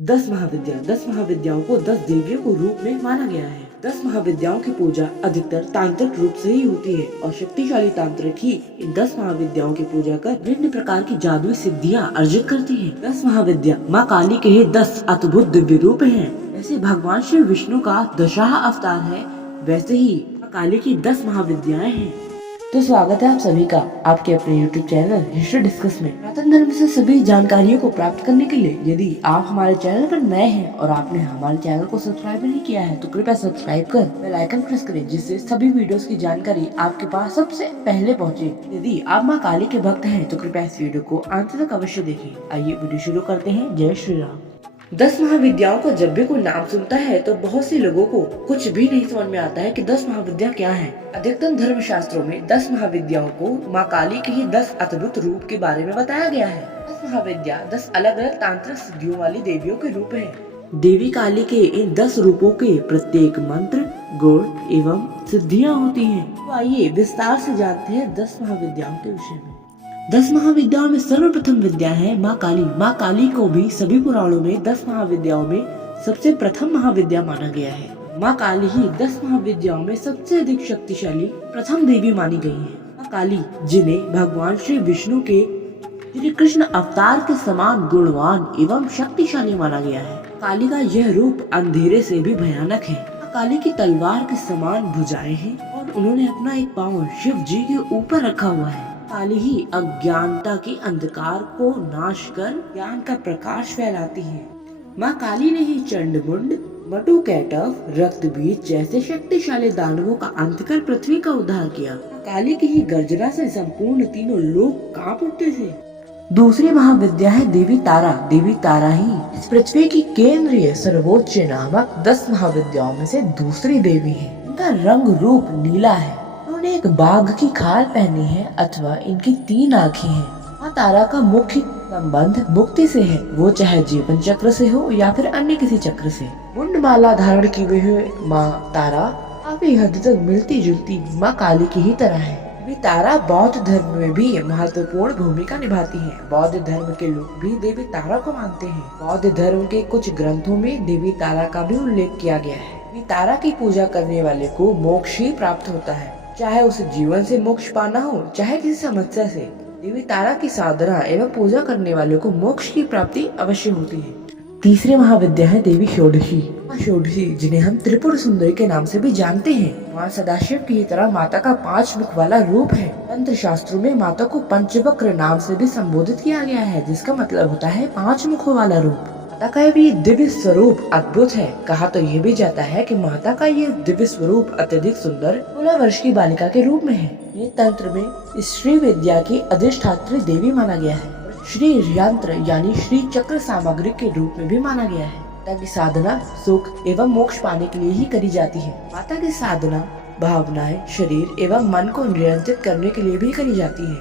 10 महाविद्याओं को 10 देवियों के रूप में माना गया है। 10 महाविद्याओं की पूजा अधिकतर तांत्रिक रूप से ही होती है और शक्तिशाली तांत्रिक ही इन 10 महाविद्याओं की पूजा कर विभिन्न प्रकार की जादुई सिद्धियां अर्जित करती हैं। 10 महाविद्या माँ काली के ही 10 अद्भुत दिव्य रूप हैं। जैसे भगवान श्री विष्णु का दशाह अवतार है, वैसे ही माँ काली की 10 महाविद्याएं हैं। तो स्वागत है आप सभी का आपके अपने YouTube चैनल हिस्ट्री डिस्कस में। पुरातन धर्म से सभी जानकारियों को प्राप्त करने के लिए यदि आप हमारे चैनल पर नए हैं और आपने हमारे चैनल को सब्सक्राइब नहीं किया है तो कृपया सब्सक्राइब कर बेल आइकन प्रेस करें, जिससे सभी वीडियोस की जानकारी आपके पास सबसे पहले पहुंचे। यदि आप माँ काली के भक्त हैं तो कृपया इस वीडियो को अंत तक अवश्य देखें। आइए वीडियो शुरू करते हैं। जय श्री राम। 10 महाविद्याओं का जब भी कोई नाम सुनता है तो बहुत से लोगों को कुछ भी नहीं समझ में आता है कि 10 महाविद्या क्या है। अधिकतम धर्म शास्त्रों में 10 महाविद्याओं को माँ काली के ही 10 अद्भुत रूप के बारे में बताया गया है। 10 महाविद्या 10 अलग अलग तांत्रिक सिद्धियों वाली देवियों के रूप हैं। देवी काली के इन 10 रूपों के प्रत्येक मंत्र, गुण एवं सिद्धियाँ होती हैं। तो आइए विस्तार से जानते हैं 10 महाविद्याओं के विषय में। 10 महाविद्याओं में सर्वप्रथम विद्या है माँ काली। माँ काली को भी सभी पुराणों में 10 महाविद्याओं में सबसे प्रथम महाविद्या माना गया है। माँ काली ही 10 महाविद्याओं में सबसे अधिक शक्तिशाली प्रथम देवी मानी गई है। माँ काली, जिन्हें भगवान श्री विष्णु के श्री कृष्ण अवतार के समान गुणवान एवं शक्तिशाली माना गया है। काली का यह रूप अंधेरे से भी भयानक है। माँ काली की तलवार के समान भुजाएं हैं और उन्होंने अपना एक पाँव शिव जी के ऊपर रखा हुआ है। काली ही अज्ञानता के अंधकार को नाश कर ज्ञान का प्रकाश फैलाती है। माँ काली ने ही चंडमुंड, मटुकैटव, रक्तबीज जैसे शक्तिशाली दानवों का अंत कर पृथ्वी का उद्धार किया। काली की ही गर्जना से संपूर्ण तीनों लोग कांप उठते थे। दूसरी महाविद्या है देवी तारा। देवी तारा ही इस पृथ्वी की केंद्रीय सर्वोच्च नामक 10 महाविद्याओं में से दूसरी देवी है। इनका रंग रूप नीला है। उन्होंने एक बाघ की खाल पहनी है अथवा इनकी 3 आँखें हैं। माँ तारा का मुख्य संबंध मुक्ति से है, वो चाहे जीवन चक्र से हो या फिर अन्य किसी चक्र से। मुंडमाला धारण की हुई माँ तारा काफी हद तक मिलती जुलती माँ काली की ही तरह है। देवी तारा बौद्ध धर्म में भी महत्वपूर्ण भूमिका निभाती है। बौद्ध धर्म के लोग भी देवी तारा को मानते हैं। बौद्ध धर्म के कुछ ग्रंथों में देवी तारा का भी उल्लेख किया गया है। देवी तारा की पूजा करने वाले को मोक्ष ही प्राप्त होता है, चाहे उसे जीवन से मोक्ष पाना हो चाहे किसी समस्या से। देवी तारा की साधना एवं पूजा करने वालों को मोक्ष की प्राप्ति अवश्य होती है। तीसरी महाविद्या है देवी षोडशी। माँ षोडशी, जिन्हें हम त्रिपुर सुंदरी के नाम से भी जानते हैं, माँ सदाशिव की तरह माता का 5 मुख वाला रूप है। तंत्र शास्त्रों में माता को पंचवक्र नाम से भी संबोधित किया गया है, जिसका मतलब होता है 5 मुखों वाला रूप। माता का भी दिव्य स्वरूप अद्भुत है। कहा तो ये भी जाता है कि माता का ये दिव्य स्वरूप अत्यधिक सुंदर 16 वर्ष की बालिका के रूप में है। ये तंत्र में श्री विद्या की अधिष्ठात्री देवी माना गया है। श्री यंत्र यानी श्री चक्र सामग्री के रूप में भी माना गया है। माता की साधना सुख एवं मोक्ष पाने के लिए ही करी जाती है। माता की साधना भावनाएं, शरीर एवं मन को नियंत्रित करने के लिए भी करी जाती है।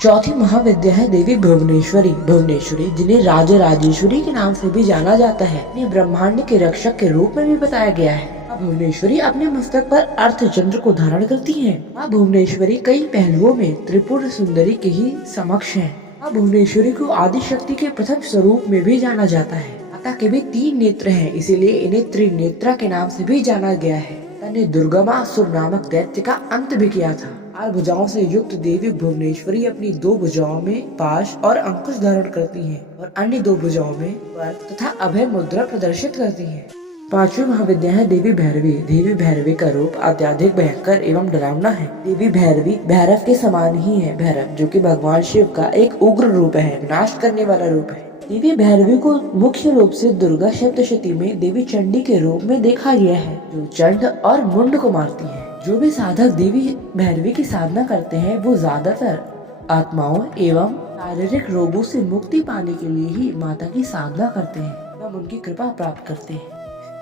चौथी महाविद्या है देवी भुवनेश्वरी। भुवनेश्वरी, जिन्हें राजराजेश्वरी के नाम से भी जाना जाता है, इन्हें ब्रह्मांड के रक्षक के रूप में भी बताया गया है। भुवनेश्वरी अपने मस्तक पर अर्धचंद्र को धारण करती हैं। माँ भुवनेश्वरी कई पहलुओं में त्रिपुर सुंदरी के ही समक्ष है। माँ भुवनेश्वरी को आदि शक्ति के प्रथम स्वरूप में भी जाना जाता है। माता के भी 3 नेत्र हैं, इसीलिए इन्हें त्रिनेत्रा के नाम से भी जाना गया है। ने दुर्गमासुर नामक दैत्य का अंत भी किया था। 4 भुजाओं से युक्त देवी भुवनेश्वरी अपनी 2 भुजाओं में पाश और अंकुश धारण करती हैं और अन्य 2 भुजाओं में वर्ग तथा अभय मुद्रा प्रदर्शित करती हैं। 5वीं महाविद्या है देवी भैरवी। देवी भैरवी का रूप अत्यधिक भयंकर एवं डरावना है। देवी भैरवी भैरव के समान ही है। भैरव, जो कि भगवान शिव का एक उग्र रूप है, विनाश करने वाला रूप है। देवी भैरवी को मुख्य रूप से दुर्गा सप्तशती में देवी चंडी के रूप में देखा गया है, जो चंड और मुंड को मारती है। जो भी साधक देवी भैरवी की साधना करते हैं वो ज्यादातर आत्माओं एवं शारीरिक रोगों से मुक्ति पाने के लिए ही माता की साधना करते हैं एवं उनकी कृपा प्राप्त करते हैं।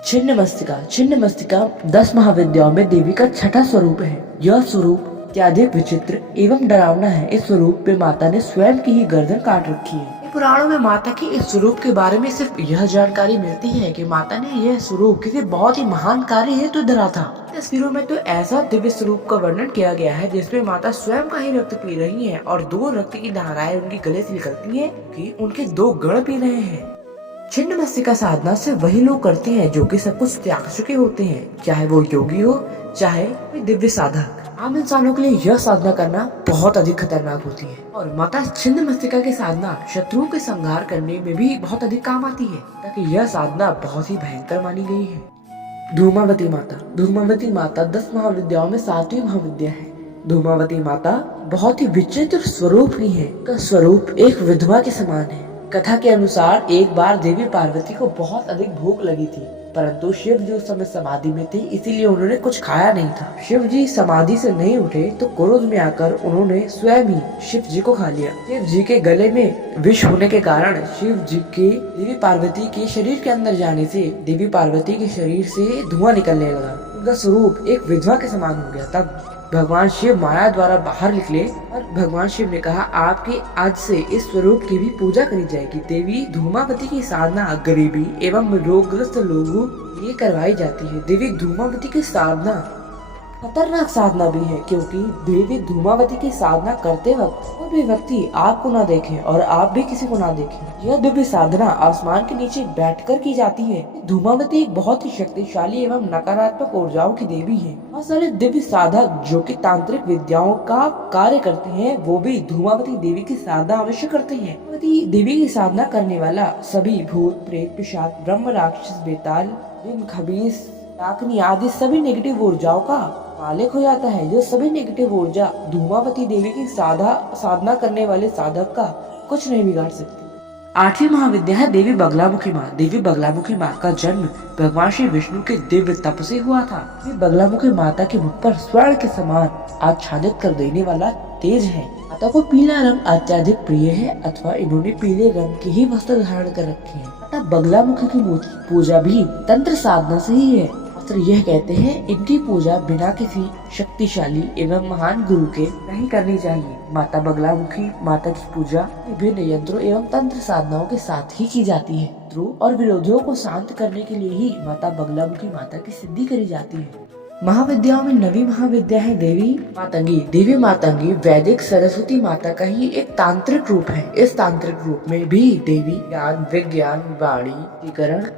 छिन्नमस्तिका। छिन्नमस्तिका 10 महाविद्याओं में देवी का 6ठा स्वरूप है। यह स्वरूप अत्यधिक विचित्र एवं डरावना है। इस स्वरूप पे माता ने स्वयं की ही गर्दन काट रखी है। पुराणों में माता की इस स्वरूप के बारे में सिर्फ यह जानकारी मिलती है कि माता ने यह स्वरूप किसी बहुत ही महान कार्य हेतु धरा था। तस्वीरों में तो ऐसा दिव्य स्वरूप का वर्णन किया गया है जिसमें माता स्वयं का ही रक्त पी रही हैं और 2 रक्त की धाराएं उनके गले से निकलती हैं कि उनके 2 गण पी रहे हैं। छिन्न मस्तिका साधना सिर्फ वही लोग करते हैं जो कि सब कुछ त्याग चुके होते हैं, चाहे वो योगी हो चाहे कोई दिव्य साधक। आम इंसानों के लिए यह साधना करना बहुत अधिक खतरनाक होती है और माता छिन्न मस्तिका की साधना शत्रुओं के संहार करने में भी बहुत अधिक काम आती है, ताकि यह साधना बहुत ही भयंकर मानी गई है। धूमावती माता। धूमावती माता 10 महाविद्याओं में 7वीं महाविद्या है। धूमावती माता बहुत ही विचित्र स्वरूप की है। का स्वरूप एक विधवा के समान है। कथा के अनुसार एक बार देवी पार्वती को बहुत अधिक भूख लगी थी, परंतु शिव जी उस समय समाधि में थे, इसीलिए उन्होंने कुछ खाया नहीं था। शिव जी समाधि से नहीं उठे तो क्रोध में आकर उन्होंने स्वयं ही शिव जी को खा लिया। शिव जी के गले में विष होने के कारण शिव जी के देवी पार्वती के शरीर के अंदर जाने से देवी पार्वती के शरीर से धुआं निकलने लगा। उनका स्वरूप एक विधवा के समान हो गया। तब भगवान शिव माया द्वारा बाहर निकले और भगवान शिव ने कहा, आपके आज से इस स्वरूप की भी पूजा करी जाएगी। देवी धूमावती की साधना गरीबी एवं रोगग्रस्त लोगों के लिए करवाई जाती है। देवी धूमावती की साधना खतरनाक साधना भी है, क्योंकि देवी धूमावती की साधना करते वक्त कोई भी व्यक्ति आपको ना देखे और आप भी किसी को ना देखें। यह दिव्य साधना आसमान के नीचे बैठकर की जाती है। धूमावती एक बहुत ही शक्तिशाली एवं नकारात्मक ऊर्जाओं की देवी है। बहुत सारे दिव्य साधक जो कि तांत्रिक विद्याओं का कार्य करते हैं, वो भी धूमावती देवी की साधना अवश्य करते हैं। धूमावती देवी की साधना करने वाला सभी भूत प्रेत पिशाच ब्रह्म राक्षस बेताल जिन खबीस डाकनी आदि सभी नेगेटिव ऊर्जाओं का मालिक हो जाता है। जो सभी नेगेटिव ऊर्जा धूमावती देवी की साधना करने वाले साधक का कुछ नहीं बिगाड़ सकती। 8वीं महाविद्या है देवी बगलामुखी माँ। देवी बगलामुखी माँ का जन्म भगवान श्री विष्णु के दिव्य तप से हुआ था। देवी बगलामुखी माता के मुख पर स्वर्ण के समान आच्छादित कर देने वाला तेज है। माता को पीला रंग अत्यधिक प्रिय है, अथवा इन्होंने पीले रंग के ही वस्त्र धारण कर रखे हैं। माता बगलामुखी की पूजा भी तंत्र साधना से ही है। यह कहते हैं इनकी पूजा बिना किसी शक्तिशाली एवं महान गुरु के नहीं करनी चाहिए। माता बगलामुखी माता की पूजा विभिन्न यंत्रों एवं तंत्र साधनाओं के साथ ही की जाती है। शत्रु और विरोधियों को शांत करने के लिए ही माता बगलामुखी माता की सिद्धि करी जाती है। महाविद्याओं में 9वीं महाविद्या है देवी मातंगी। देवी मातंगी वैदिक सरस्वती माता का ही एक तांत्रिक रूप है। इस तांत्रिक रूप में भी देवी ज्ञान विज्ञान वाणी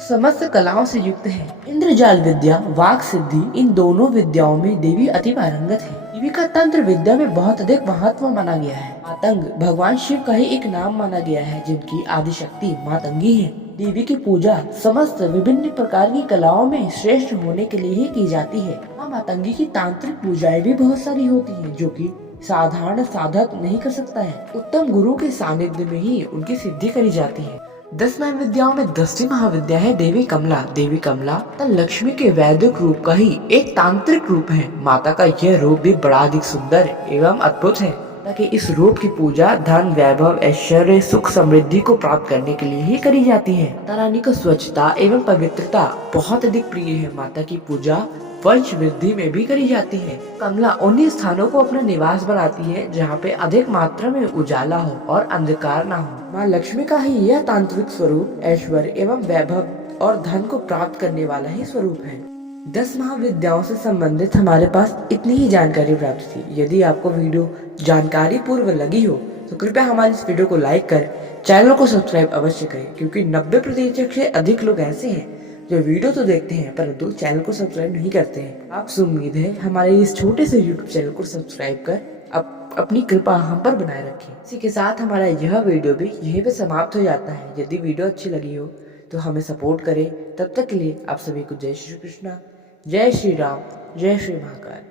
समस्त कलाओं से युक्त है। इंद्रजाल विद्या वाक सिद्धि इन दोनों विद्याओं में देवी अति पारंगत है। देवी का तंत्र विद्या में बहुत अधिक महत्व माना गया है। मातंग भगवान शिव का ही एक नाम माना गया है, जिनकी आदि शक्ति मातंगी है। देवी की पूजा समस्त विभिन्न प्रकार की कलाओं में श्रेष्ठ होने के लिए ही की जाती है। मातंगी की तांत्रिक पूजाएं भी बहुत सारी होती है, जो कि साधारण साधक नहीं कर सकता है। उत्तम गुरु के सानिध्य में ही उनकी सिद्धि करी जाती है। 10 महाविद्याओं में 10वीं महाविद्या है देवी कमला। देवी कमला लक्ष्मी के वैदिक रूप का ही एक तांत्रिक रूप है। माता का यह रूप भी बड़ा अधिक सुंदर एवं अद्भुत है, ताकि इस रूप की पूजा धन वैभव ऐश्वर्य सुख समृद्धि को प्राप्त करने के लिए ही करी जाती है। माता रानी को स्वच्छता एवं पवित्रता बहुत अधिक प्रिय है। माता की पूजा वंश वृद्धि में भी करी जाती है। कमला उन्हीं स्थानों को अपना निवास बनाती है जहाँ पे अधिक मात्रा में उजाला हो और अंधकार न हो। माँ लक्ष्मी का ही यह तांत्रिक स्वरूप ऐश्वर्य एवं वैभव और धन को प्राप्त करने वाला ही स्वरूप है। 10 महाविद्याओं से संबंधित हमारे पास इतनी ही जानकारी प्राप्त थी। यदि आपको वीडियो जानकारी पूर्व लगी हो तो कृपया हमारी इस वीडियो को लाइक कर चैनल को सब्सक्राइब अवश्य करें, क्योंकि 90% से अधिक लोग ऐसे हैं जो वीडियो तो देखते हैं परंतु चैनल को सब्सक्राइब नहीं करते हैं। आपसे उम्मीद है हमारे इस छोटे से यूट्यूब चैनल को सब्सक्राइब कर अपनी कृपा हम पर बनाए रखें। इसी के साथ हमारा यह वीडियो भी यहीं पे समाप्त हो जाता है। यदि वीडियो अच्छी लगी हो तो हमें सपोर्ट करें। तब तक के लिए आप सभी को जय श्री कृष्णा, जय श्री राम, जय श्री महाकाल।